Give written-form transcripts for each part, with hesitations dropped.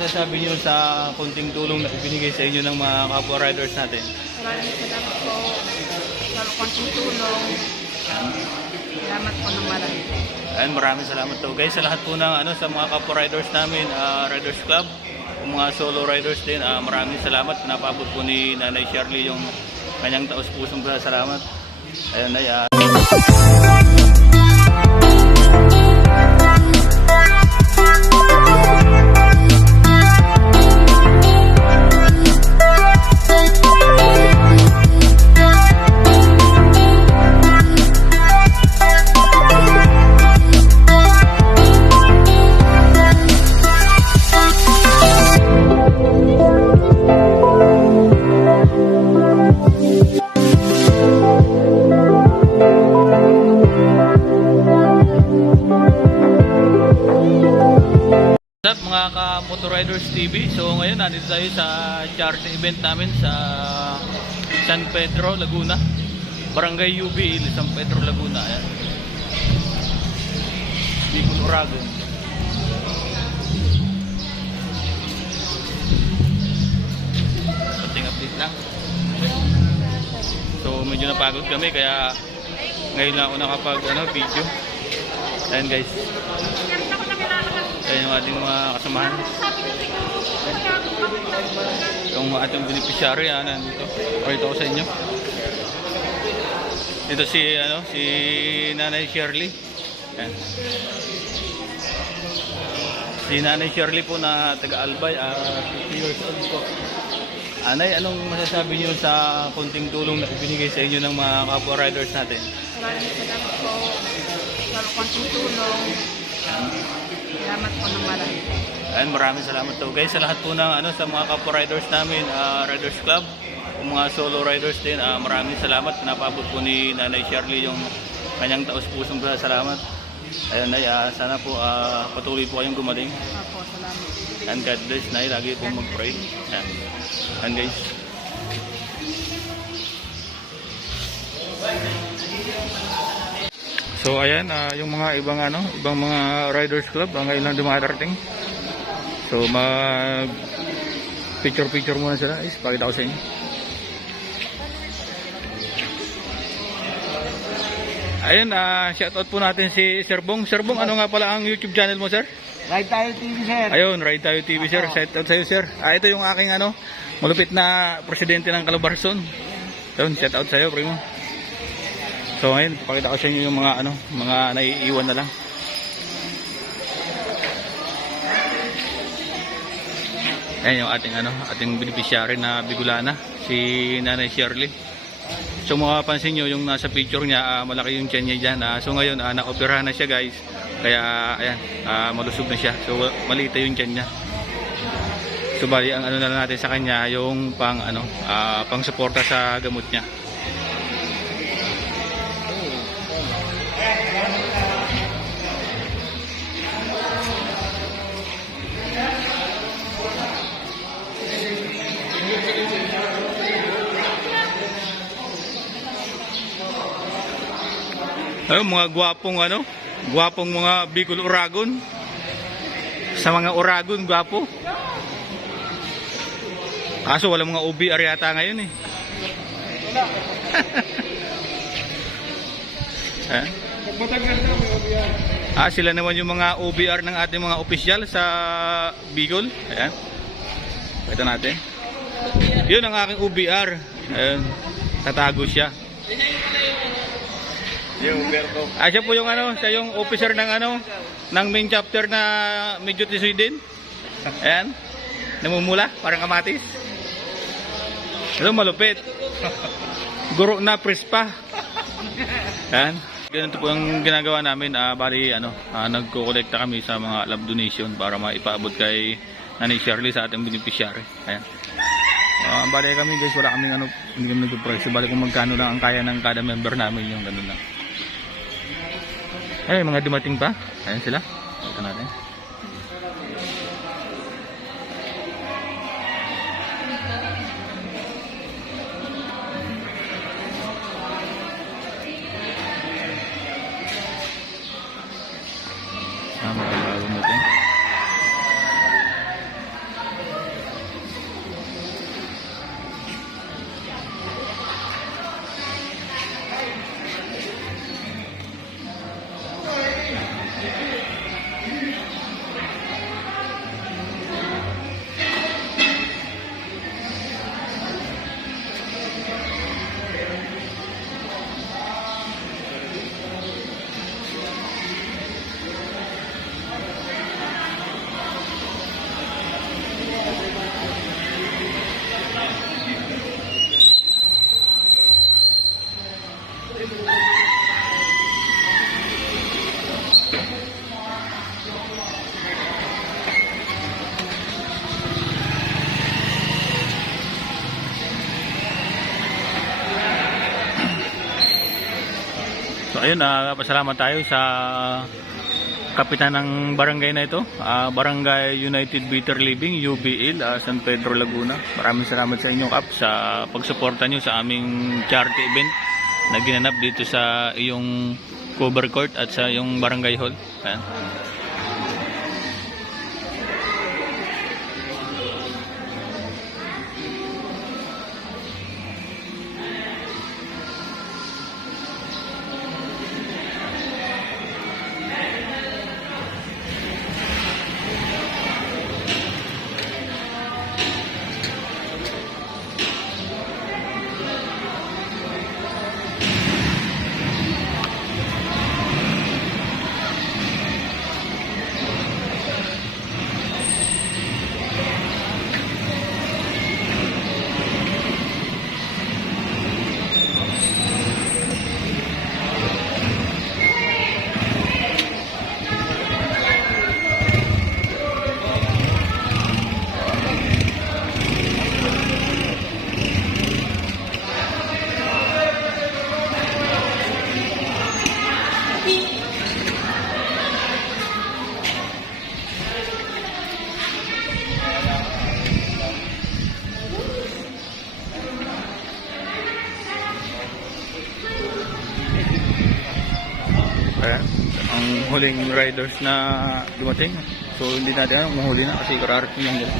Sabi niyo sa konting tulong na ibinigay sa inyo ng mga kapwa riders natin. Maraming salamat po sa konting tulong. Salamat po ng marami. Ayun, maraming salamat to guys sa lahat po ng sa mga kapwa riders namin, Riders Club, mga solo riders din. Maraming salamat. Napabot po ni Nanay Shirley yung kanyang taos-pusong salamat. Ayun ay mga ka-Motor Riders TV. So ngayon nandito tayo sa charity event namin sa San Pedro, Laguna. Barangay UB, San Pedro, Laguna. Ayan. Bicol, Oragon. Konting update lang. So medyo napagod kami kaya ngayon na ako nakapag video. Ayan guys. Ayan yung ating mga kasamahan. Yung ating beneficiary nandito. Pakita ko sa inyo. Ito si Nanay Shirley. Ayan. Si Nanay Shirley po na taga-Albay, 50 years old po. Anay, anong masasabi niyo sa konting tulong na ibinigay sa inyo ng mga kapwa riders natin? Maraming salamat po sa konting tulong. Salamat po ng marami. Ayun, maraming salamat to guys sa lahat po ng sa mga kapwa riders namin, Riders Club, mga solo riders din. Maraming salamat. Napabot po ni Nanay Shirley yung kanyang taos-pusong salamat. Ayun ay sana po patuloy po kayong gumaling. Opo, salamat. And God bless na lagi po mag-pray. And guys. So ayan, yung mga ibang mga Riders Club ang ngayon lang dumarating. So mag picture muna sila. Pakita ko sa inyo. Ayun, shoutout po natin si Sir Bong. Sir Bong, ano nga pala ang YouTube channel mo, sir? Ride Tayo TV, sir. Ayun, Ride Tayo TV, sir. Shoutout sa iyo, sir. Ito yung aking malupit na presidente ng Calabarzon. Ayun, shoutout sa iyo, primo. So ngayon, pakita ko sa inyo yung mga naiiwan na lang. Ayan yung ating beneficiary na Bicolana, si Nanay Shirley. So mapapansin nyo yung nasa picture niya, malaki yung tiyan niya dyan. So ngayon, na-operahan na siya guys. Kaya ayan, malusog na siya. So maliit yung tiyan niya. So bali ang na lang natin sa kanya yung pang suporta sa gamot niya. Ayun, mga gwapong mga Bicol Oragon. Sa mga Oragon, gwapo. Kaso wala mga OBR yata ngayon eh. Sila naman yung mga OBR ng ating mga opisyal sa Bicol. Ayan. Pakita natin. Yun ang aking OBR. Ayan. Tatago siya. Siya po yung siya yung officer ng ng main chapter na Medyo Sweden. Ayan. Namumula, parang kamatis. Ito malupit. Guro na prespa. Ayan. Ganito po ang ginagawa namin. Bali nagko-kolekta kami sa mga love donation para maipaabot kay Nanay Shirley sa ating beneficiary. Ayan. Bali kami guys, wala kaming hindi kami nag-price. Bali kung magkano lang ang kaya ng kada member namin, yung ganun lang. Ay, mga dumating pa. Ayan sila. Ito natin. Magandang natin. So ayun, pasalamat tayo sa kapitan ng barangay na ito, Barangay United Better Living, UBL, San Pedro, Laguna. Maraming salamat sa inyo, Kap, sa pagsuporta nyo sa aming charity event na ginanap dito sa iyong cover court at sa iyong barangay hall. Ayan. Ayan, ang huling riders na dumating. So hindi natin alam kung huli na kasi kararating lang nila.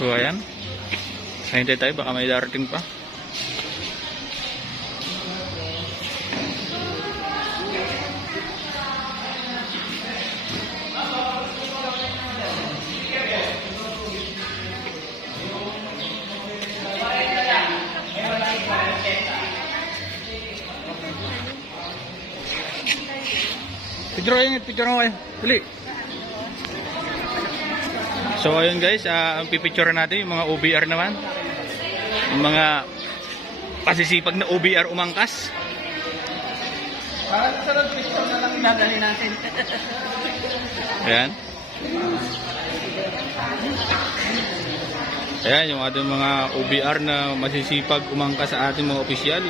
So ayan, hintay tayo, baka may darating pa. Picture mo kayo, dali. So ayun guys, ang pipicture natin yung mga OBR naman. Yung mga pasisipag na OBR umangkas. Parang sarap picture na lang dadali natin. Ayan. Ayan yung ating mga OBR na masisipag umangkas sa ating mga opisyal.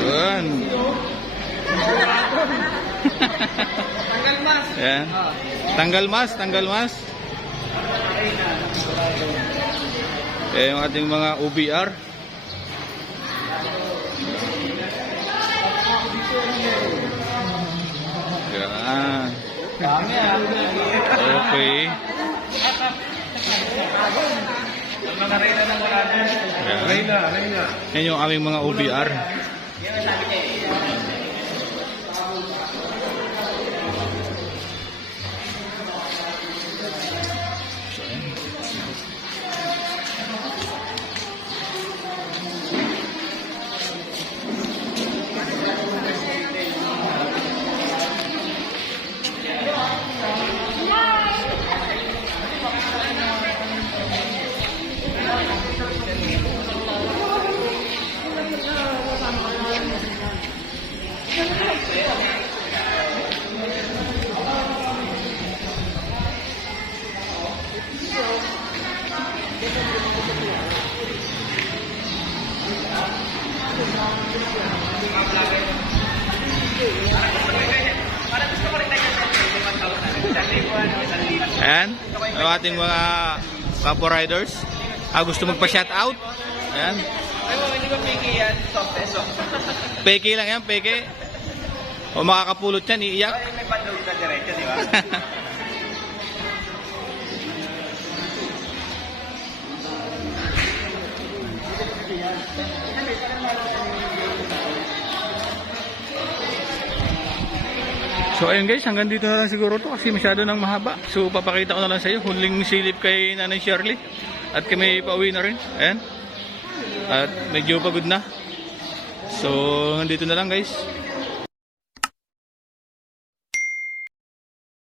Yun. Tanggal mas. Ayan. Tanggal mas. Ayan yung ating mga OBR. Ayan. Okay. Ayan. Yan yung aming mga OBR. Ayan, ang ating mga kapwa riders. Gusto magpa-shoutout. Ayan. Ay, hindi ba piki yan? Peso. Peke lang yan, peke. O makakapulot yan, iiyak. Ay, may pandog na diretso, di ba? So ayun guys, hanggang dito na lang siguro to kasi masyado nang mahaba. So papakita ko na lang sa iyo huling silip kay Nanay Shirley. At kami pauwi na rin. Ayan. At medyo pagod na. So hanggang dito na lang guys.